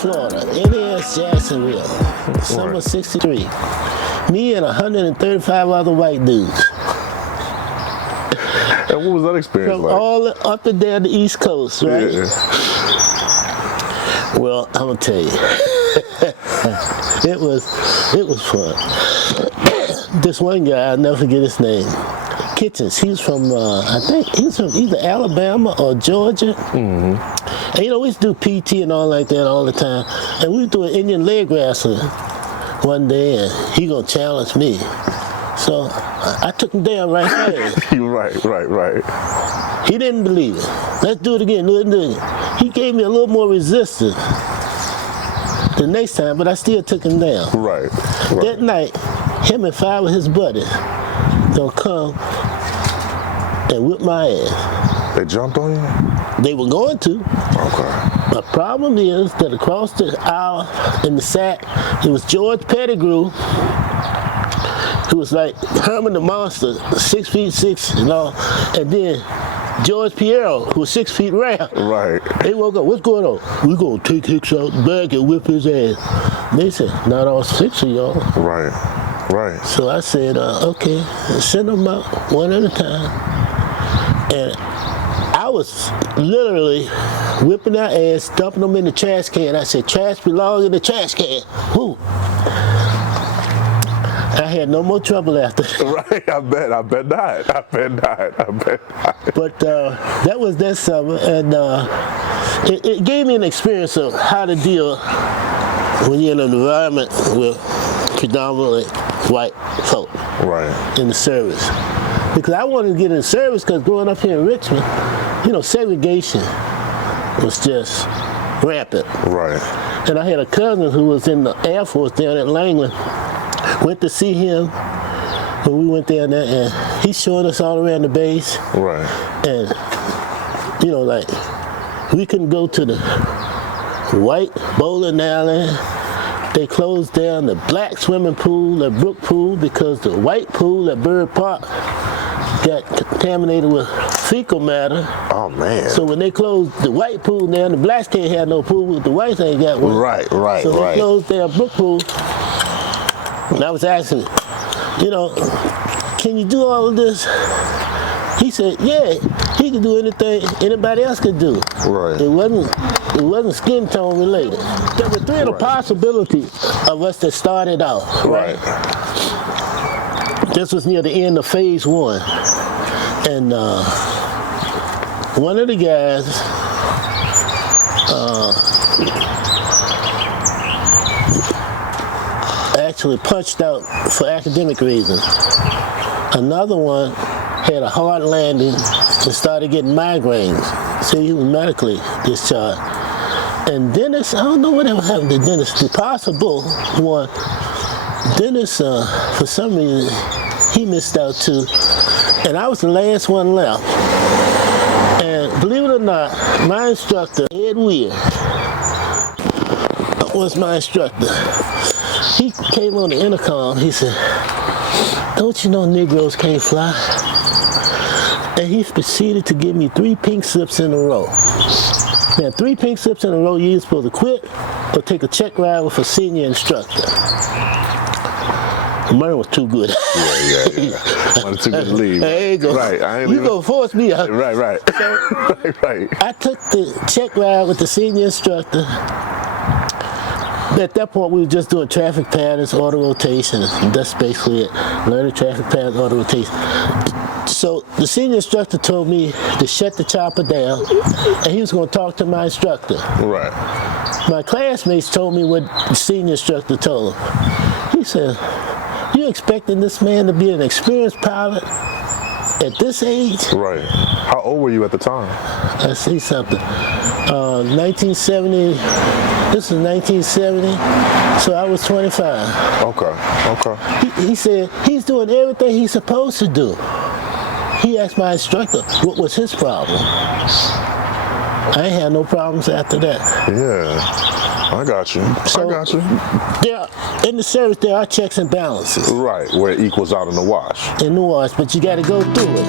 Florida, NAS Jacksonville, summer '63. Me and 135 other white dudes. And what was that experience From like? all up and down the East Coast, right? Yeah. Well, I'm gonna tell you, it was fun. This one guy, I'll never forget his name. Kitchens. He was from, I think he was from either Alabama or Georgia. Mm-hmm. And you know, we used to do PT and all like that all the time. And we were doing Indian leg wrestling one day, and he gonna challenge me. So I took him down right fast. Right. He didn't believe it. Let's do it again. Do it again. He gave me a little more resistance the next time, but I still took him down. Right. That night, him and 5 of his buddies gonna come and whip my ass. They jumped on you? They were going to. Okay. The problem is that across the aisle in the sack, it was George Pettigrew, who was like Herman the Monster, 6'6" and all, and then George Piero, who was 6 feet round. Right. They woke up, what's going on? We're gonna take Hicks out the back and whip his ass. They said, not all 6 of y'all. Right. So I said, okay, send them out one at a time. And I was literally whipping their ass, dumping them in the trash can. I said, trash belongs in the trash can. Whoo. I had no more trouble after that. Right, I bet not. But that was that summer, and it gave me an experience of how to deal when you're in an environment with predominantly white folk in the service. Because I wanted to get in the service because growing up here in Richmond, you know, segregation was just rampant. Right. And I had a cousin who was in the Air Force down at Langley. Went to see him when we went down there, and he showed us all around the base. Right. And, you know, like, we couldn't go to the white bowling alley. They closed down the black swimming pool, the brook pool, because the white pool at Bird Park got contaminated with fecal matter. Oh, man. So when they closed the white pool down, the blacks can't have no pool, but the whites ain't got one. Right. So they closed their brook pool. And I was asking, you know, can you do all of this? He said, yeah, he could do anything anybody else could do. Right. It wasn't skin tone related. There were 3 of the possibilities of us that started out. Right. This was near the end of phase 1. And one of the guys, actually punched out for academic reasons. Another one had a hard landing and started getting migraines. So he was medically discharged. And Dennis, I don't know whatever happened to Dennis. The possible one, Dennis, for some reason, he missed out too. And I was the last one left. And believe it or not, my instructor, Ed Weir, was my instructor. He came on the intercom, he said, don't you know Negroes can't fly? And he proceeded to give me 3 pink slips in a row. Now, 3 pink slips in a row, you're supposed to quit or take a check ride with a senior instructor. Mine was too good. Yeah. Mine was too good to leave. There you go. Right. You gonna force me out. Right. So, right. I took the check ride with the senior instructor. At that point, we were just doing traffic patterns, auto rotation. That's basically it. Learning traffic patterns, auto rotation. So the senior instructor told me to shut the chopper down, and he was going to talk to my instructor. Right. My classmates told me what the senior instructor told him. He said, "You expecting this man to be an experienced pilot at this age?" Right. How old were you at the time? I see something. 1970. This is 1970, so I was 25. Okay. He said he's doing everything he's supposed to do. He asked my instructor what was his problem. I ain't had no problems after that. Yeah, I got you. In the service, there are checks and balances. Right, where it equals out in the wash. In the wash, but you got to go through it.